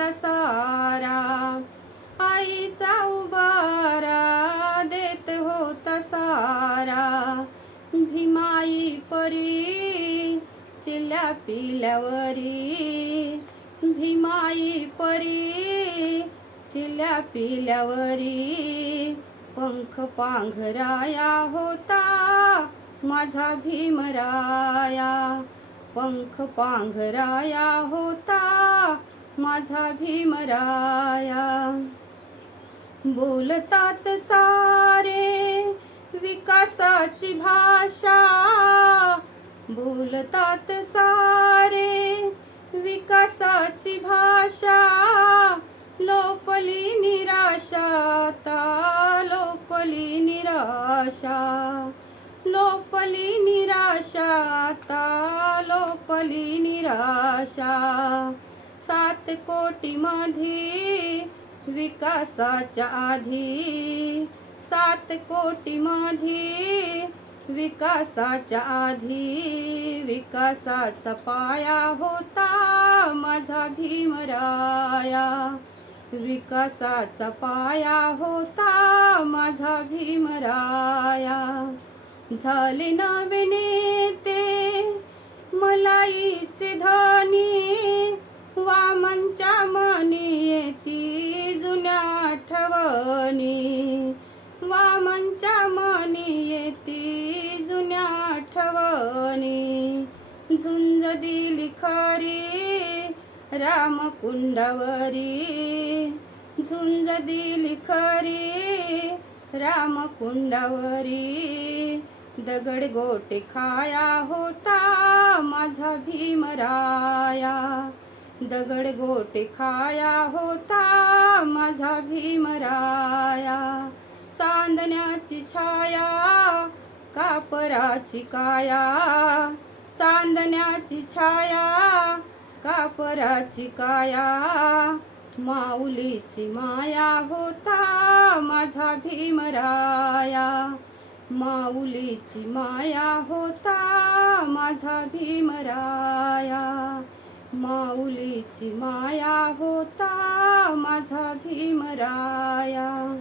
होता सारा. आईचा उबारा देत होता सारा. भीमाई परी चिल्ल्या पिल्यावरी. भीमाई परी चिल्ल्या पिल्यावरी. पंख पांघराया होता माझा भीमराया. पंख पांघराया होता माझा भीमराया. बोलतात सारे विकासाची भाषा. बोलतात सारे विकासाची भाषा. लोपली निराशा ता लोपली निराशा. लोपली निराशा ता लोपली निराशा. सात कोटी मधी विकासाच्या आधी. सात कोटी मधी विकासाच्या आधी. विकासाचा पाया होता माझा भीमराया. विकासाचा पाया होता माझा भीमराया. झाले नवे ते मलाईचे धानी वामनच्या मनी येती जुन्या आठवणी. वामनच्या मनी येती जुन्या आठवणी. झुंज दिली खरी रामकुंडावरी. झुंज दिली खरी रामकुंडावरी. दगड गोटे खाया होता माझा भीमराया दगड गोटे खाया होता माझा भीमराया चांदण्याची छाया कापराची काया. चांदण्याची छाया कापराची काया. माऊलीची माया होता माझा भीमराया माऊलीची माया होता माझा भीमराया माऊलीची माया होता माझा भीमराया.